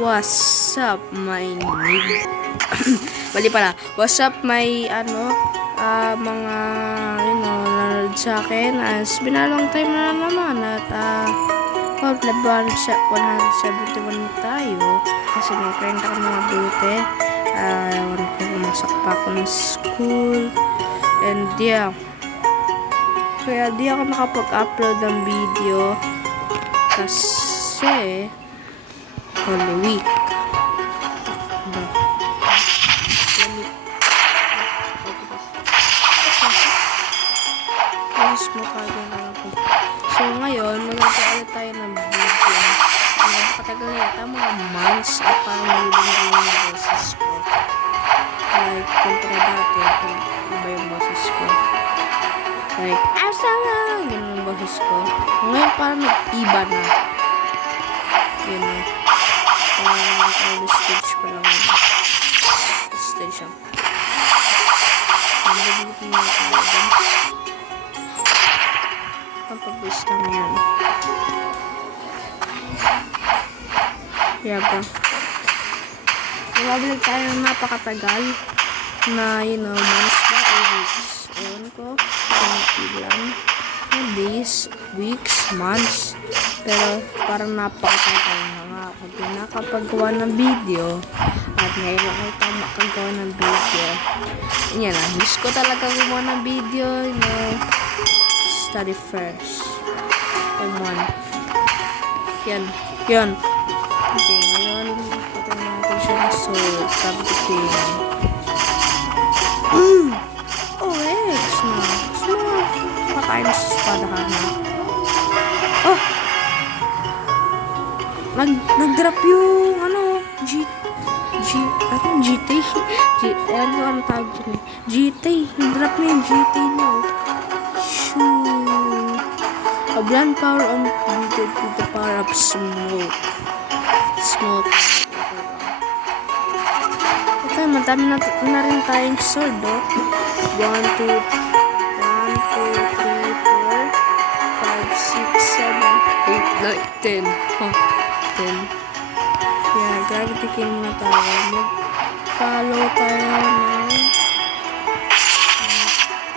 What's up, my name? Bali pala. What's up, my mga nanonood sa akin. As binalong time na naman at blood 171 tayo. Kasi may 30 ka mga buti. Ewan ko, pumasok pa ako ng school. And yeah. Kaya di ako nakapag-upload ng video. Kasi Holy Week. So ngayon, magkakalit tayo ng video. Napakatagal na yata, mga months at parang nililin ko yung boses ko. Like, kontra dati, iba yung boses ko. Like, asa nga! Ganun yung boses ko. Ngayon parang nag-iba na. Yun na. Parang stage pa lang. Stage siya. Ang nabibigit mo yung talaga. Pagpag-wish lang yan. Yeah, bro. Mababalik tayo ng napakatagal na, months ba or weeks. Ewan ko. Ilan. Days, weeks, months. Pero parang napakatagal na nga ako din nakapagawa ng video. At ngayon lang ako makagawa ng video. Yan na. Miss ko talaga gumawa ng video. Study first. M1. Yan. Yan. Okay, ngayon. Pati natin siya na sword. Sabi ko siya. Oh, X na. Gusto mo pakain sa spadahan na. Oh! Nag-drop yung, GT? Ano tawag dyan eh? GT. Nag-drop na yung GT niya. Shoot. A bland power unbeaten with the power of smoke. Okay, madami na rin tayong sword, oh. 1, 2, 3, 4, 5, 6, 7, 8, 9, 10. Huh, 10. Yeah, gravity king na tayo. Mag-follow tayo ng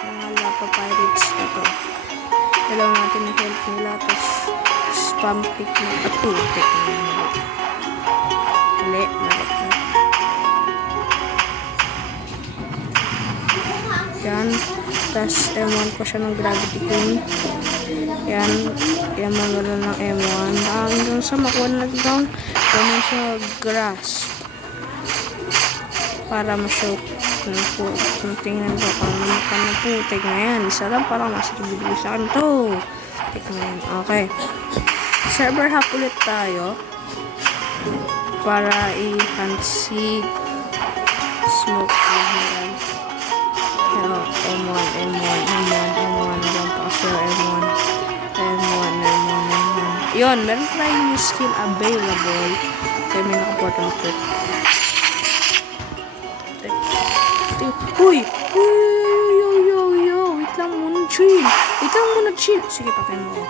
mga Lapa Pirates na to. Kailangan natin yung help nila. Tapos spam pick na. At pick na. Nalit na. Yan. Tapos M1 ko siya ng gravity king. Yan. Yan mga ng M1. Hanggang sa makuha na lang. Ganun siya grasp. Para ma-show kung tingnan ko kung ano ka na putik na yan. Isa lang parang nasa bibigay sa akin to. Tingnan. Okay. Server hop ulit tayo. Para i-hansig smoke yan. M1. Yan pa kasi M1. Yun, meron tayong new skill available. Kaya may nakaportal clip. Uy! Yo! Wait lang muna, chill. Sige, patayin mo ako.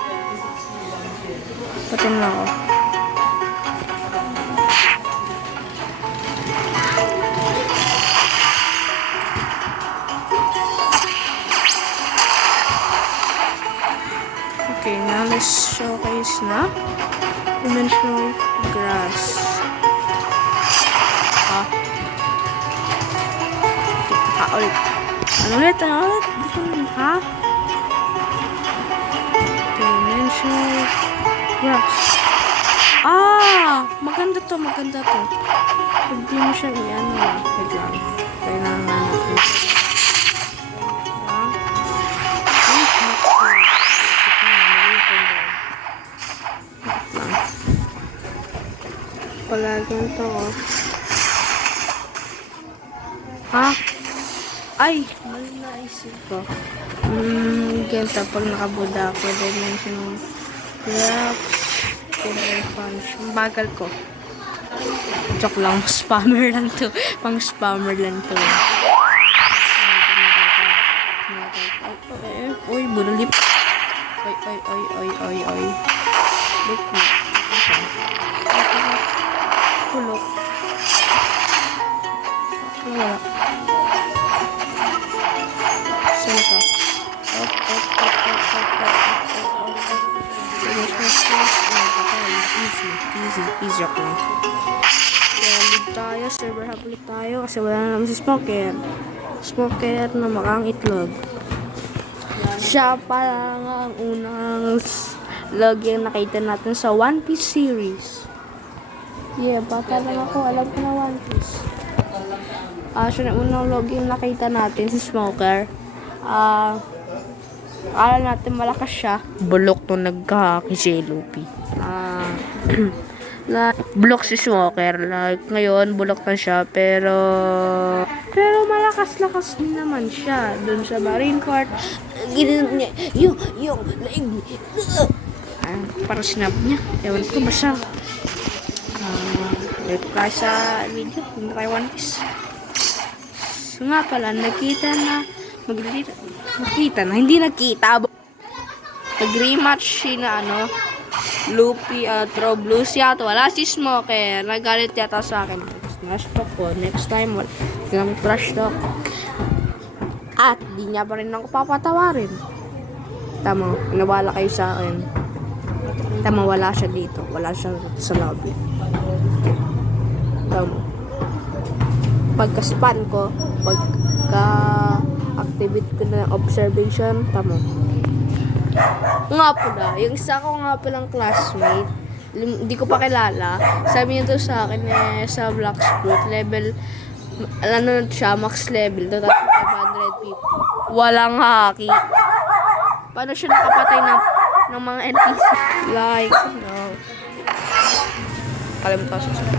Okay, now let's showcase na dimensional grass. Ulit. Ano ulit? Ha? Dimensional grass. Maganda to. Hindi mo siya i-ano lang. Wait lang. Kailangan natin. Palagyan to. Ha? Ay! Mali naisip ko. Ganito. Pag nakabuda ako, dimensional graphs. Punch. Bagal ko. Joke lang. Spammer lang to. Pang spammer lang to. Uy, bulip. Oy. Look. Easy. Easy ako lang. Kaya lead tayo. Server hub ulit tayo. Kasi wala na naman si Smoker. Smoker na makang itlog. Siya pa lang ang unang login nakita natin sa One Piece series. Yeah, bata lang ako. Alam ko na One Piece. Siya na unang login nakita natin si Smoker. Akala natin malakas siya. Bulok nung nagkahaki si Luffy. Na bulok si Smoker. Like, ngayon, bulok na siya. Pero malakas-lakas din naman siya. Doon sa Marineford. Ginanap niya. Yung, laig. Parang snap niya. Ewan ko, basta. Dito tayo sa video. Hindi tayo One Piece. So nga pala, nakita na. Hindi nakita. Nag-rematch si na Luffy at Rob Lucy at wala si Smoker. Nagalit yata sa akin. Trash talk ko. Next time, walang trash talk. At di niya pa rin ako papatawarin. Tama, nawala kayo sa akin. Tama, wala siya dito. Wala siya sa lobby. Tama. Pagka-span ko, pagka-activate ko na observation, tama. Nga pala, yung isa ko nga palang classmate, hindi ko pa kilala, sabi niya to sa akin sa Black Sport, level, siya, max level, 2,550. Walang haki. Paano siya nakapatay ng mga NPC? Like, no. Kalimutan ko siya.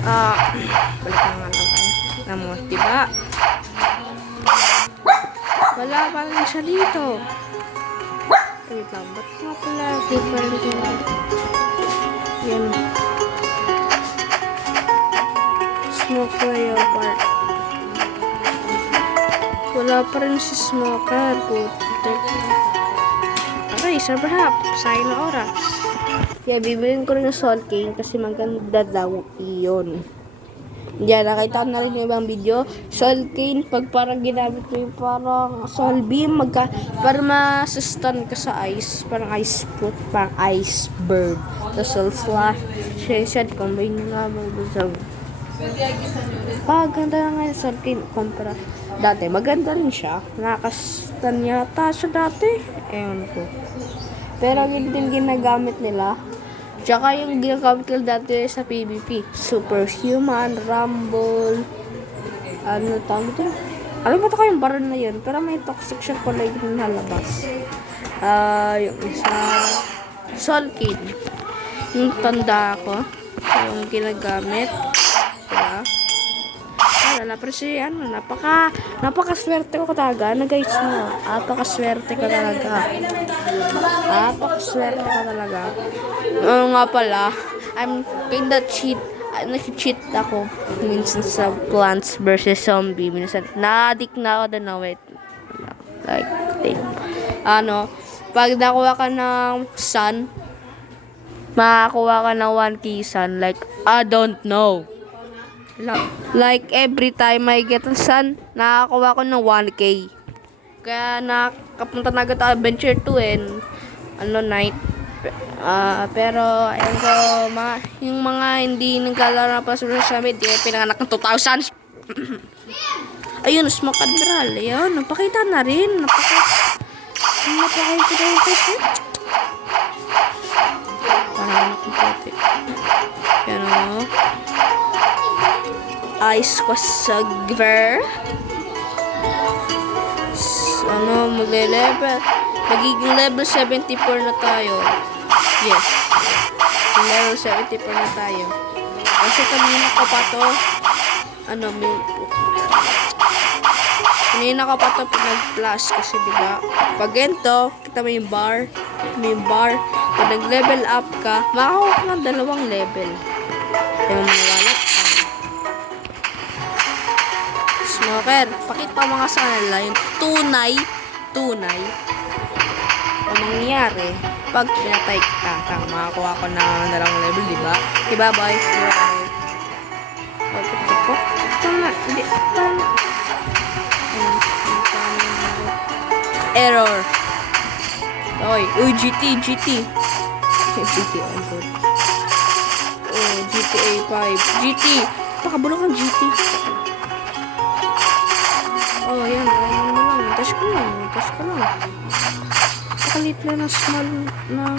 Balik na nga lang tayo. Namo, diba? Wala pa rin siya dito. Wait lang, ba't nga pala? Different yun. Yan. Smoker Leopard. Wala pa rin si Smoker. Putik. Okay, server hub. Sayang na oras. Yeah, bibilin ko rin yung Soul King kasi maganda daw iyon. Diyan, nakita na rin yung ibang video. Soul Cane, pag parang ginamit mo yung parang Soul Beam, para ma-stun ka sa ice. Parang ice foot, parang ice bird. The Soul Slash. Siya, combine nyo nga mag-usag. Ganda na nga yung Soul Cane. Compara. Dati, maganda rin siya. Nakastun yata siya dati. Ewan ko. Pero yun din ginagamit nila. Tsaka yung ginagamit nila dati sa PvP. Superhuman, Rumble, tawag ito? Alam mo ito yung baron na yun. Pero may toxic siya pala yung nalabas. Yung isa, Soul Kid. Yung tanda ko. Yung ginagamit. Diba? Pero si napakaswerte ko talaga na guys mo. Napakaswerte ko talaga. Napakaswerte ko talaga. Nga pala, I'm kinda cheat. Nag-cheat ako minsan sa Plants vs Zombie. Minsan, na-addict na ako doon na wait. Like, pag nakuha ka ng sun, makakuha ka ng 1K sun. Like, I don't know. Like, every time I get a sun, nakakuha ko ng 1K. Kaya, nakapunta na agad Adventure 2 night. Pero, ayun ko, yung mga hindi naglalaro pa sa social media, pinanganak ng 2,000. Ayun, Smoke Admiral. Ayun, napakita na rin. Napakita na rin. Pahanap ng puti. Yan o. Ice Quasagver. Magle-level. Magiging level 74 na tayo. Yes. Level 74 na tayo. Kasi kanina ko pa to. Kanina ko pa to nag-plus. Kasi diba, pag ganito, kita mo yung bar. Pag nag-level up ka, makakuha ka ng 2 level. Kaya maniwala. Smoker, pakita mo nga sa kanila yung tunay ang mangyayari pag pinatay kita. Makakuha ko na 2 level, diba? Diba, boy? Hindi. Error. Uy, GT. GT on board. Oh, GTA 5. GT. Pakabulok ang GT. Oh, yan. Ayan mo lang. Touch ko lang. Touch ko lang. Pakalit na ng small ng...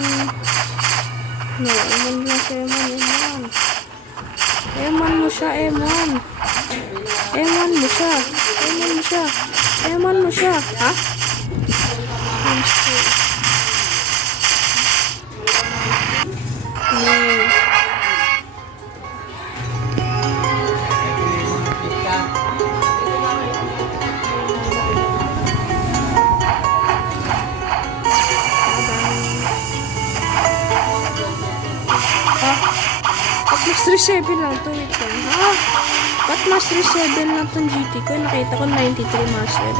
No, Emon lang siya. Emon. Emon mo siya, Emon. Emon mo siya. Emon mo siya. Emon mo siya. Ha? Master 7 lang to. Wait lang. Ha? Ba't Master 7 lang tong GT ko? Nakita ko 93 Master.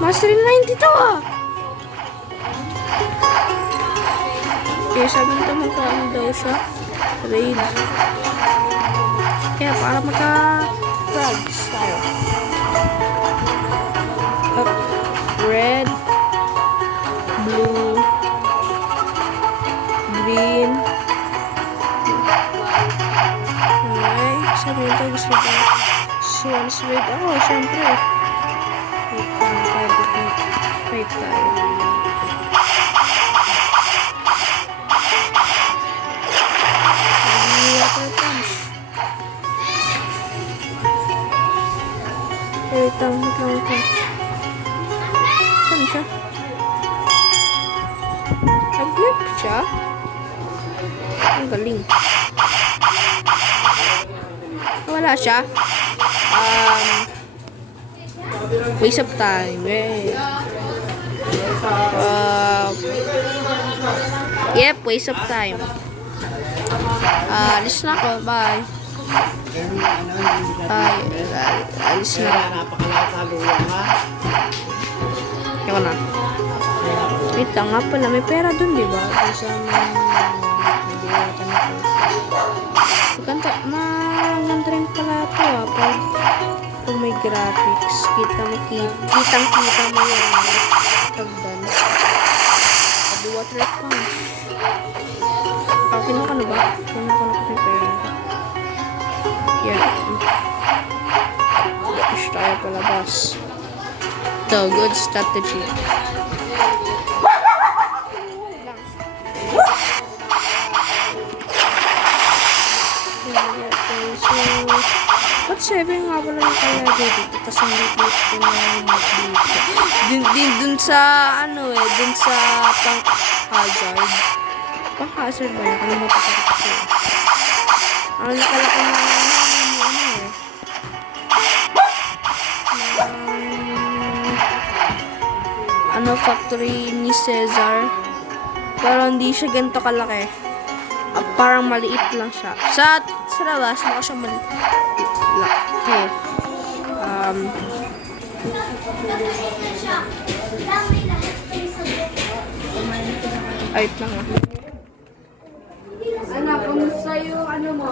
Master 90 to ah! Okay, sabi nito magkaano daw siya. Raid. Kaya para magka-frogs tayo. Red. Blue. Green. Sabi nito gusto ko Swans Raid ako, syempre. Fight tayo. Water punch. Wait lang. Saan siya? Nag-flip siya? Ang galing. Wala siya. Waste of time. Yep, waste of time. Alis na ako. Bye. Alis na. Ikaw na. Wait lang nga pala. May pera dun, diba? Sa maganda rin pala ito ah. Pag may graphics, kitang-kita mo yung tagdan. Sabi water punch. Kinuha ka na ba? Kinuha ka na pera. Yan. Push tayo palabas. Ito, good strategy. Ba't 7 nga pala yung kaya dito? Tapos ang lit-lit ko na dito. Dun sa, dun sa pang-hazard. Pang-hazard ba yun? Kalimutan ko kasi. Ang nakalaki na factory ni Cesar. Pero hindi siya ganito kalaki. Parang maliit lang siya. Sa labas, mukha siyang maliit. Okay. Ayot lang ah. Anak, kung sa'yo, mo?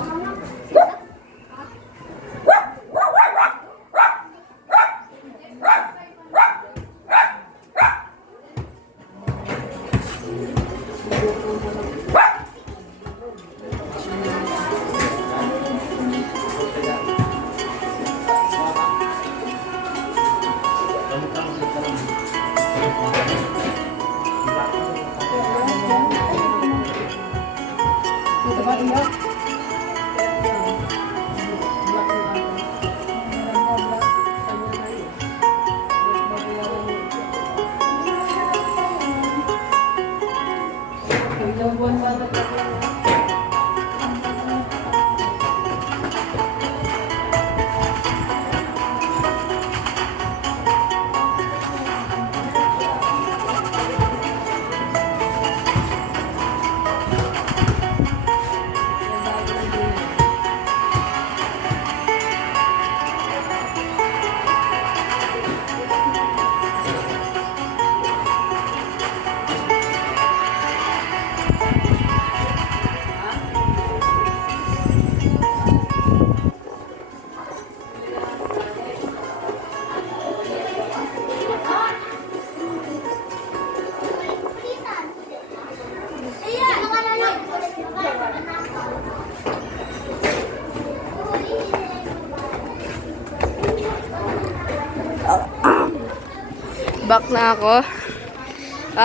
Back na ako.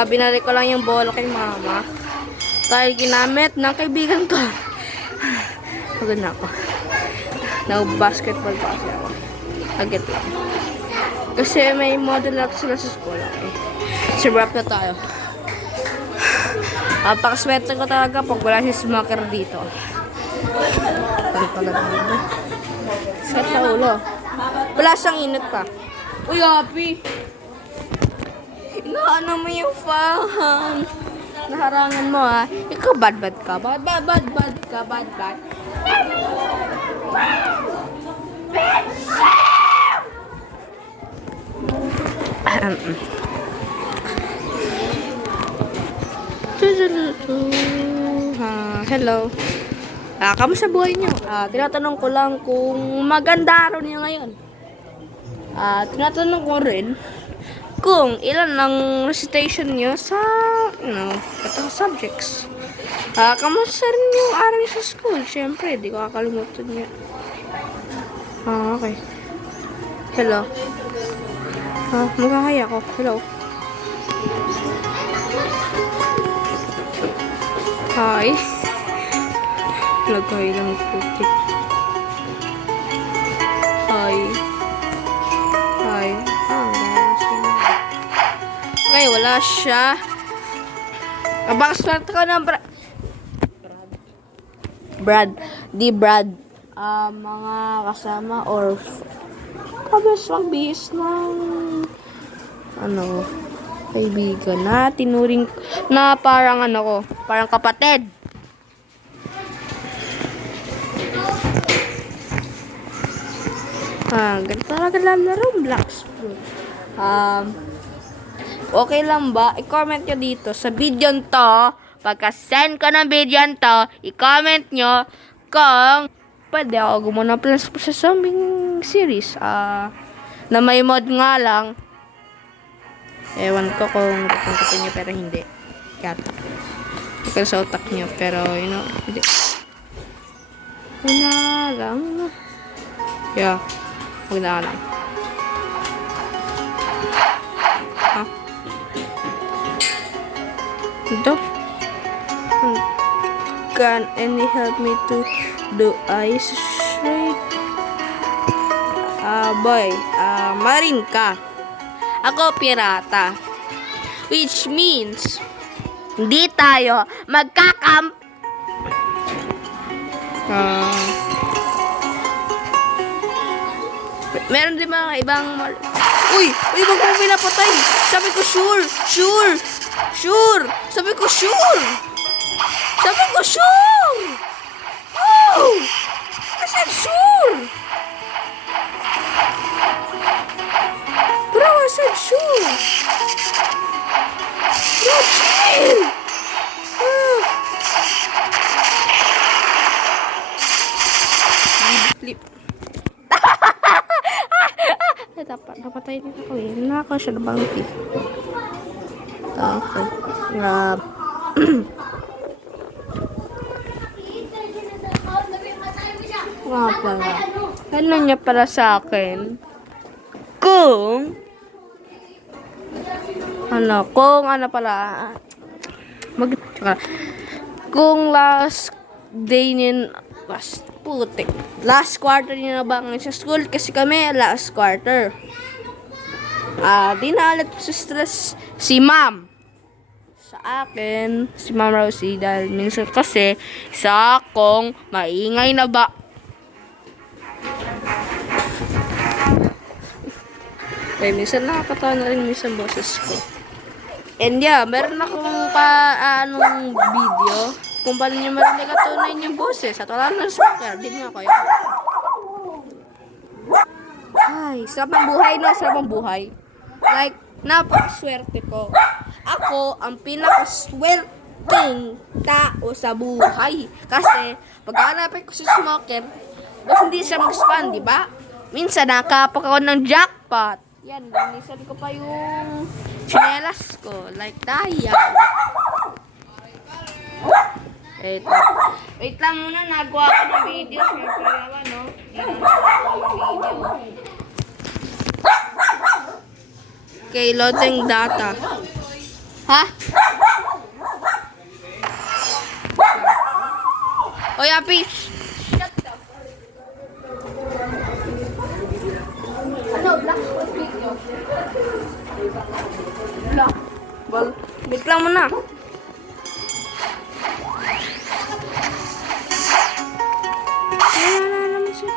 Binalik ko lang yung bola kay mama. Dahil ginamit ng kaibigan ko. Pagod na ako. Nag-basketball pa kasi ako. Agad lang. Kasi may model up sila sa school. Okay. So, wrap na tayo. Pakaswerte ko talaga pag wala si smoker dito. Sakit sa ulo. Wala siyang init pa. Uy, Happy! Inaano mo yung fan? Naharangan mo, ha? Ikaw bad ka. Bad ka. Hello. Kamusta buhay niyo? Tinatanong ko lang kung maganda araw niyo ngayon. Tinatanong ko rin kung ilan ang recitation niyo sa, itong subjects. Kamusta rin yung araw niyo sa school? Siyempre, di ko kakalimutan niya. Okay. Hello. Magkakaya ko. Hello. Hi. Lagay lang putik. Hi. Okay, wala siya. Bakit ka ng Brad. Mga kasama or magbihis ng kaibigan na tinuring na parang parang kapatid. Ganito talaga lalaro Blocks. Okay lang ba? I-comment nyo dito sa video to. Pagka-send ko ng video to, i-comment nyo kung pwede ako gumawa ng plans po sa zombie series. Na may mod nga lang. Ewan ko kung tutuntun nyo pero hindi. Yata. Ikaw sa utak nyo pero hindi. Wala lang. Yeah. Huwag na lang. Ito. Can any help me to do ice straight? Marin ka. Ako pirata. Which means, hindi tayo magkakamp. Meron din mga ibang Uy, wag mo pinapatay. Sabi ko sure. Sabi ko sure. Oh! I said sure. Bro, I said sure. Bro, chill. Flip. Napatay dito ko eh. Naka siya na bangki. Okay. Nga pala. Ano niya pala sa akin? Kung last day last quarter niya na bang sa school kasi kami last quarter. Dinalat sa stress si ma'am sa akin, si Ma'am Rosie, dahil minsan kasi isa akong maingay na ba. Minsan nakakatawa na rin minsan boses ko. And yeah, meron akong video kung paano nyo marinig at tunay yung boses at wala na speaker. Di nga kayo. Ay, sarap ang buhay na, sarap ang buhay. Like, napakaswerte ko. Ako ang pinakaswerteng tao sa buhay. Kasi, pag-aanapin ko si smoker, hindi siya mag-spawn, di ba? Minsan, nakapak ako ng jackpot. Yan, linisan ko pa yung chinelas ko. Like, daya. Wait lang muna, nagawa ko ng video. Siyempre naman, no? Hindi na nagawa ko ng video. Okay, loading data. Ha? Oy, Api. Ano, black hole video? Black. Wait lang muna. Wala naman siya.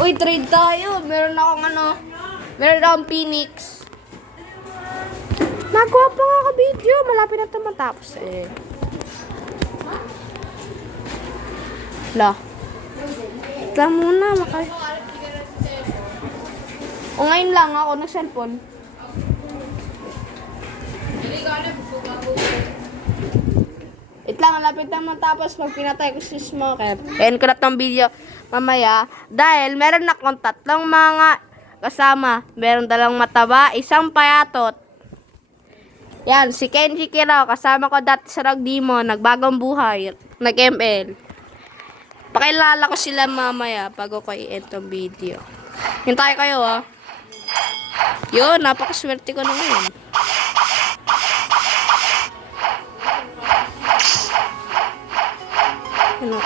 Uy, trade tayo. Meron akong Phoenix. Nagawa pa nga ka video. Malapit na ito matapos eh. La. Wait lang muna. O ngayon lang ako ng cellphone. Wait lang, lapit na matapos pag pinatay ko si Smoker. End ko na tong video mamaya. Dahil meron akong 3 mga kasama. Meron 2 mataba, 1 payatot. Yan, si Kenji Kirao. Kasama ko dati sa Rock Demon. Nagbagong buhay. Nag-ML. Pakilala ko sila mamaya bago ko i-end tong video. Hintay kayo ah. Yun, napakaswerte ko na ngayon. Ano?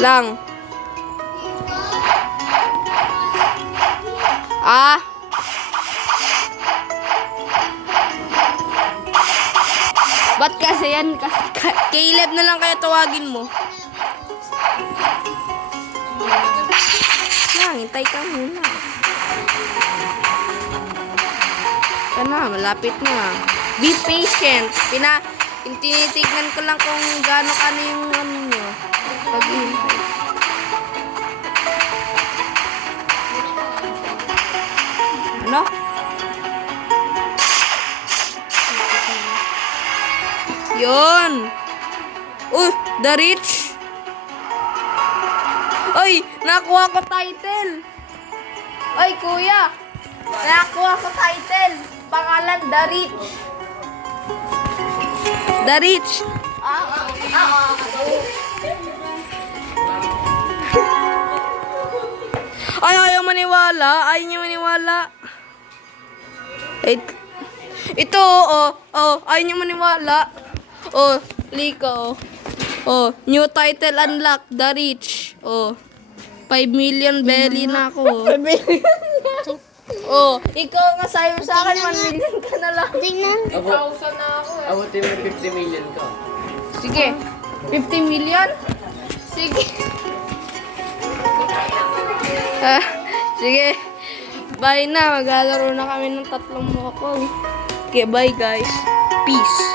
Lang. Ah. Ba't kasi yan? Caleb na lang kaya tawagin mo. Lang, hintay ka muna. Ika na, malapit na. Be patient. Tinitignan ko lang kung gaano yung ano nyo. Paghihintay. Ano? Yun. The Rich. Oy, nakuha ko title. Oy, kuya. Nakuha ko title. Pangalan, The Rich. The Rich. Ay, ayaw maniwala. Ayaw niya maniwala. Ito, ayaw niya maniwala. Liko. New title unlock, The Rich. 5 million belly na ako. 5 million? Ikaw nga sayo sa akin, 1 million ka na lang. Tingnan. 1,000 na ako eh. Abutin mo 50 million ka. Sige. 50 million? Sige. Sige. Bye na. Maglalaro na kami ng 3 mokong. Okay, bye guys. Peace.